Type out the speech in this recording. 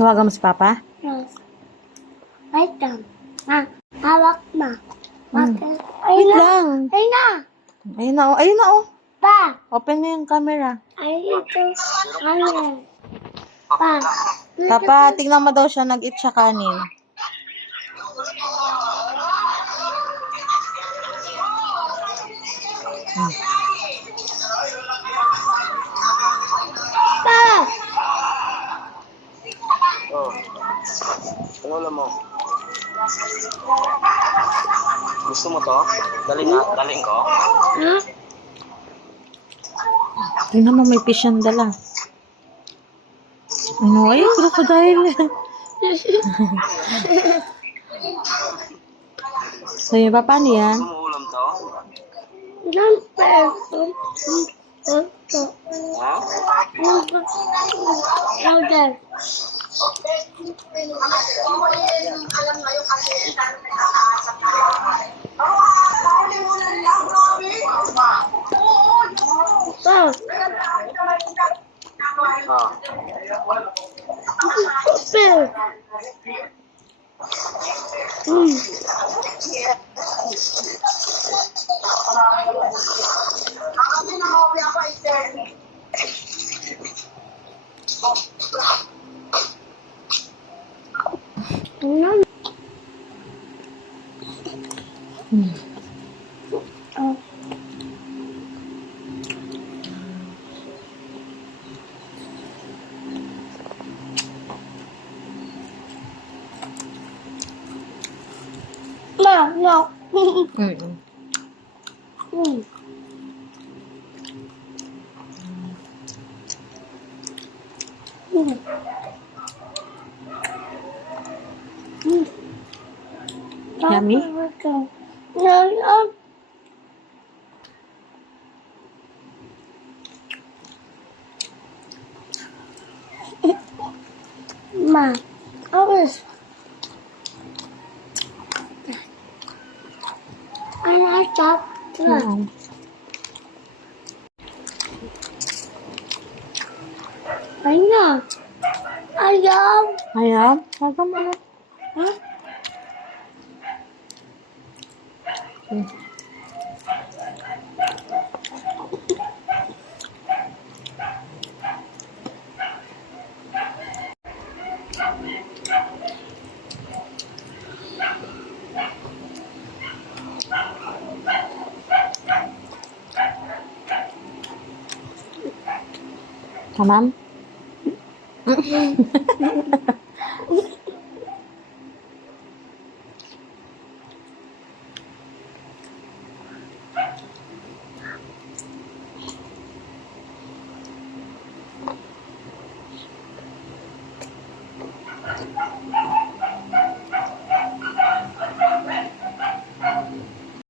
Tawagan mo si Papa? Yes. Wait lang. Hawak ma. Bakit? Wait lang. Ayun na. Ayun na, oh. Ayun na, oh. Pa. Open mo yung camera. Ayun ito. Ano? Pa. Papa, tingnan mo daw siya, nag-eat siya kanin. Pa. Oh. Ano alam mo? Gusto mo to? Daling ko? Ha? Tingnan mo, may fish yung dala. Ano, ay, crocodile. So, yung Papa, ano yan? Gusto mo ulam to? Ilang peso? Ito. Ha? Order. Pa. Ha? Super. Ano? Oh. Ma, no. Mm-mm. Yummy? No. Ma, I was. I like that. Mm. I know. I know. Ayan, tawagan mo na. Huh? Tamam?